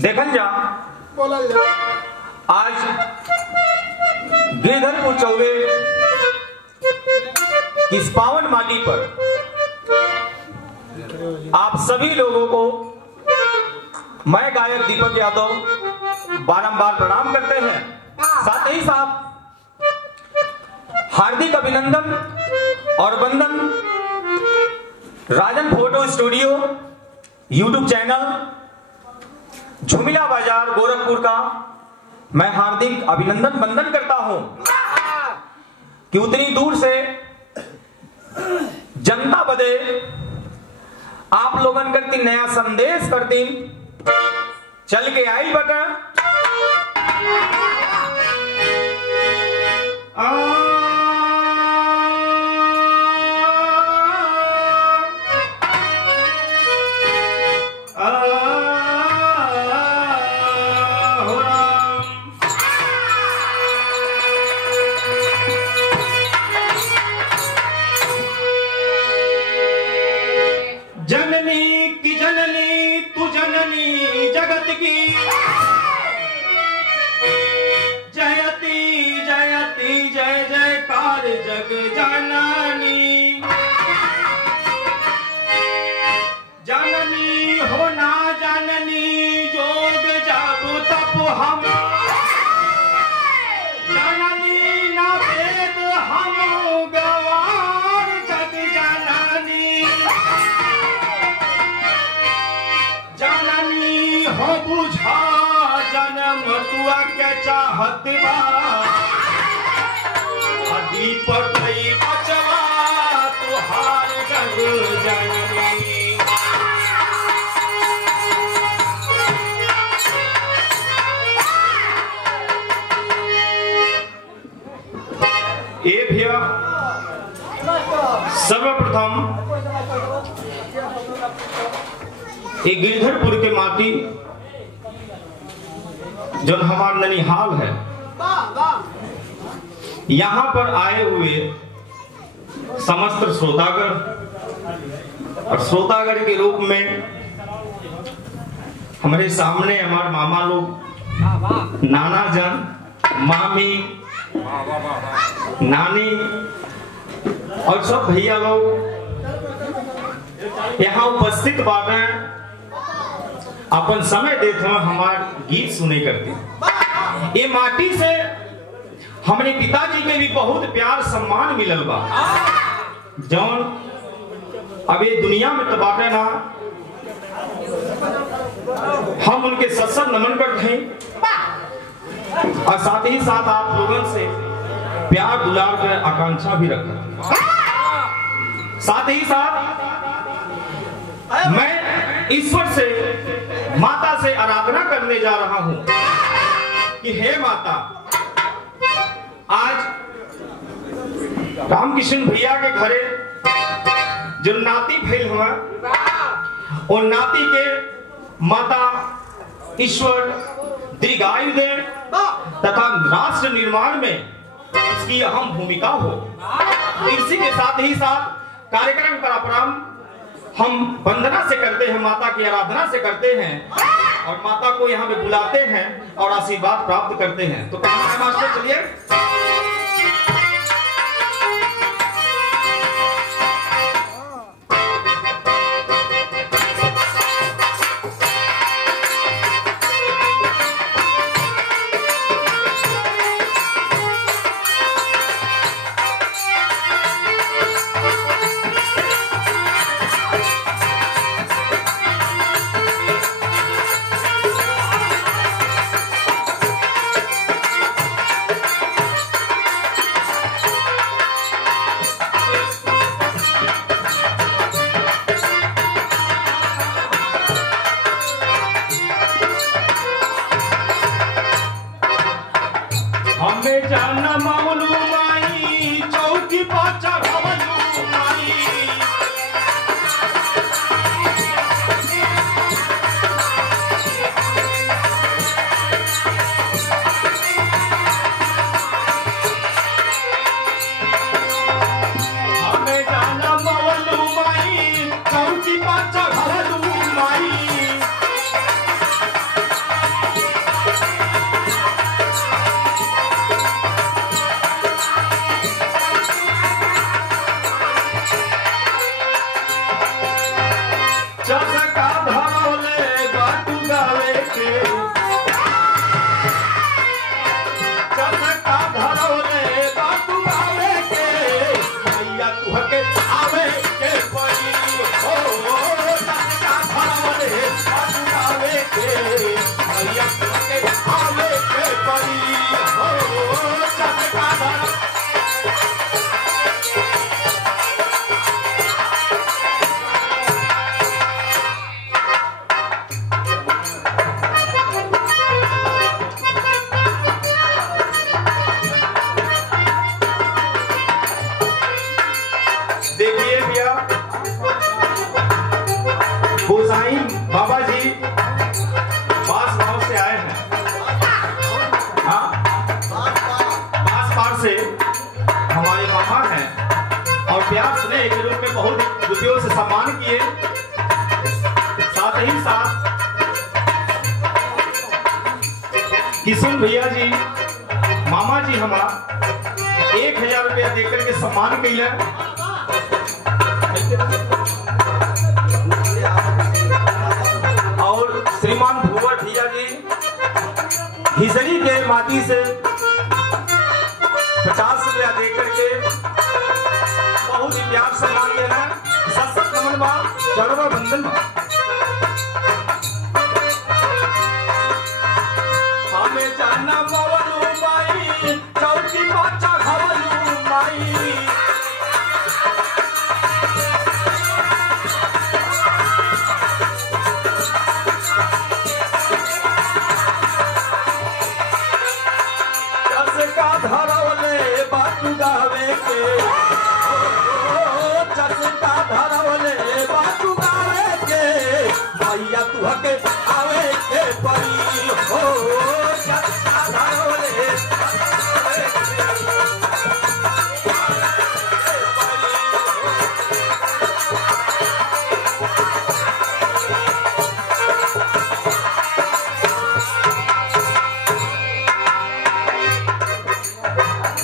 देखन जा आज गिरधरपुर चौबे की इस पावन माटी पर आप सभी लोगों को मैं गायक दीपक यादव बारंबार प्रणाम करते हैं। साथ ही साथ हार्दिक अभिनंदन और वंदन Rajan photo studio YouTube channel Jhumila Bazar Gorakhpur का मैं हार्दिक अभिनंदन वंदन करता हूं कि उतनी दूर से जनता बदे आप लोगन करती नया संदेश करती चल के आई बता सर्वप्रथम एक गिरधरपुर के माटी जो हमारा ननिहाल है, यहां पर आए हुए समस्त श्रोतागण और श्रोतागण के रूप में हमारे सामने हमारे मामा लोग, नाना जन, मामी, नानी और सब भैया लोग यहाँ उपस्थित बात अपन समय देते हैं हमारे गीत सुने करते। ये माटी से हमारे पिताजी के भी बहुत प्यार सम्मान मिलल बा जौन अब ये दुनिया में तो बाटे ना, हम उनके सत्संग नमन करते हैं और साथ ही साथ आप लोगों से प्यार दुलार की आकांक्षा भी रखते हैं। साथ ही साथ मैं ईश्वर से, माता से आराधना करने जा रहा हूं कि हे माता, आज रामकिशन भैया के घरे जो नाती भैल हुआ और नाती के माता ईश्वर दीर्घायु दे तथा राष्ट्र निर्माण में इसकी अहम भूमिका हो। इसी के साथ ही साथ कार्यक्रम का प्रारंभ हम वंदना से करते हैं, माता की आराधना से करते हैं और माता को यहाँ पे बुलाते हैं और आशीर्वाद प्राप्त करते हैं। तो कहाँ है मास्टर, चलिए। किशोर भैया जी मामा जी हमारा 1000 रुपया देकर के सम्मान कैला। और श्रीमान भूवर भैया जी हिजरी के माटी से 50 रुपया देकर के बहुत ही प्यार सम्मान देना। सत नमन बा चढ़वा बंधन बा। हमें जाना मवलू माई चौकी बाचा घवलू माई। चसका धरवले बाटू गावे के, चसका धरवले बाटू गावे के, भैया तू हके आवे के परी हो। चसका धरवले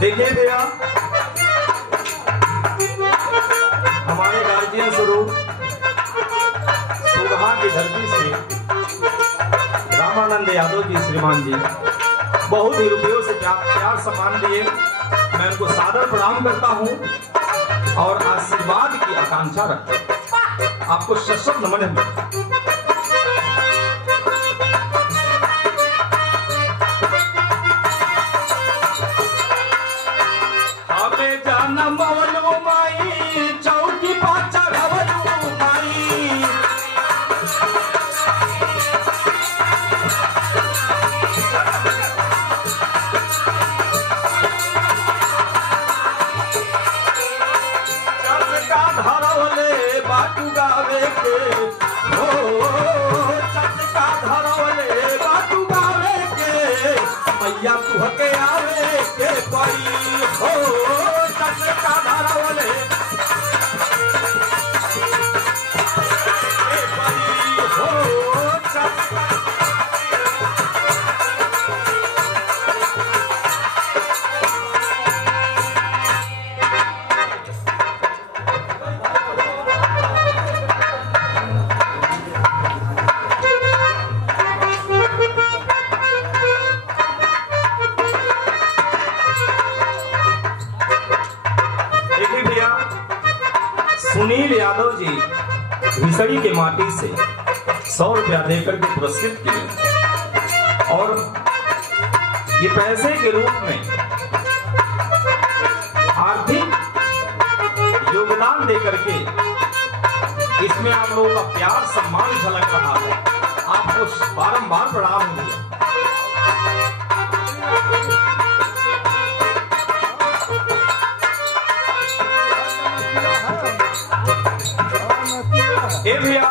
देखिए भैया हमारे गार्जियन स्वरूप सुरहा की धरती से रामानंद यादव जी श्रीमान जी बहुत ही रुपयों से प्यार सम्मान दिए। मैं उनको सादर प्रणाम करता हूं और आशीर्वाद की आकांक्षा रखता हूं। आपको सशक्त नमन है। चौकी पाचा घवलू माई। चसका धरवले बाटू गावे के हो। चसका धरवले बाटू गावे के, मैया तू हके आवे के परी हो। चसका धरवले सुनील यादव जी हिसड़ी के माटी से 100 रुपया देकर के पुरस्कृत किए और ये पैसे के रूप में आर्थिक योगदान देकर के इसमें आप लोगों का प्यार सम्मान झलक रहा है। आपको बारंबार प्रणाम किया। भैया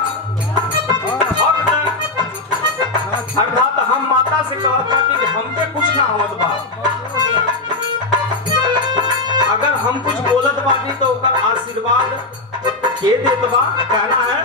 अर्थात हम माता से कहत बाटी कि हमके कुछ ना होत बा। अगर हम कुछ बोलत बाटी तो ओकर आशीर्वाद के देत बा। कहना है